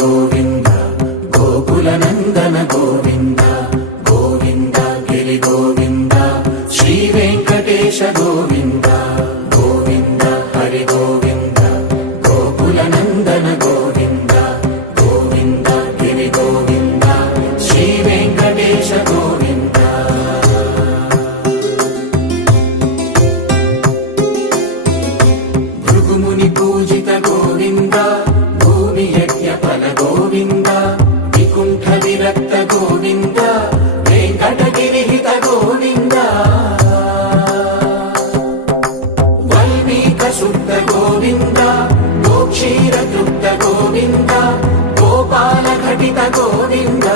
गोविन्द गोकुलनन्दन गोविन्द गोविन्द गिरि गोविन्द श्रीवेङ्कटेश गोविन्द गोविन्द हरि गोविन्द गोकुलनन्दन गोविन्द गोविन्द गिरि गोविन्द श्रीवेङ्कटेश गोविन्द भृगुमुनि पूजित गोविन्द भूमि यज्ञ फल गोविन्द विकुण्ठ विरक्त गोविन्द वेङ्कटगिरिहित गोविन्द वल्मीक शुद्ध गोविन्द गोक्षीर तृप्त गोविन्द गोपाल घटित गोविन्द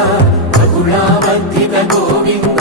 बकुलावर्धित गोविन्द